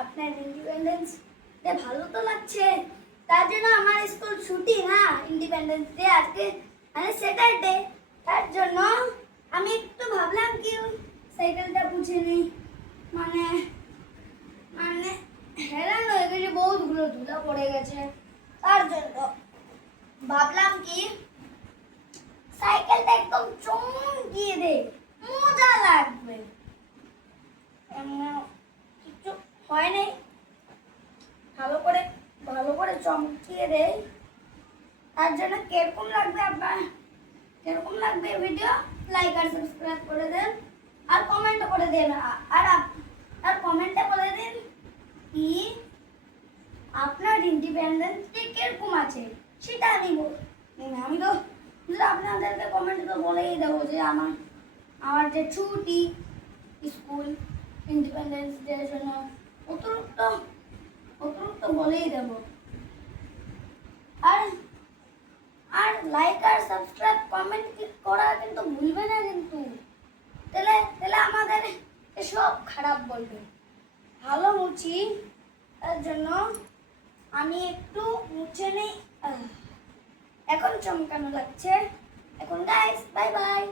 আপনার independence day ভালো তো লাগছে, তার জন্য আমার স্কুল ছুটি না, ইন্ডিপেন্ডেন্স ডে আজকে মানে স্যাটারডে, তার জন্য আমি একটু ভাবলাম কি সাইকেলটা বুঝে নিই, মানে মানে হেরান হয়ে গেছে, বহুতগুলো ধুলা পড়ে গেছে, তার জন্য ভাবলাম কি সাইকেলটা একদম চমকিয়ে দে, মজা লাগবে। কিছু হয় নাই, ভালো করে চমকিয়ে দেয়, তার জন্য কিরকম লাগবে আপনার, কিরকম লাগবে ভিডিও, লাইক আর সাবস্ক্রাইব করে দেন আর কমেন্ট করে দেন, আর কমেন্টে বলে দিন কি আপনার ইন্ডিপেন্ডেন্স ডে কিরকম আছে, সেটা আমি তো আপনাদেরকে কমেন্টে তো বলেই দেবো যে আমার যে ছুটি স্কুল ইন্ডিপেন্ডেন্স ডে এর জন্য অতিরিক্ত বলেই দেব। আর লাইক আর সাবস্ক্রাইব কমেন্ট করা কিন্তু ভুলবে না, কিন্তু তাহলে আমাদের সব খারাপ বলবে। ভালো মুছি, তার জন্য আমি একটু মুছে নেই, এখন চমকানো লাগছে। এখন গাইস বাই বাই।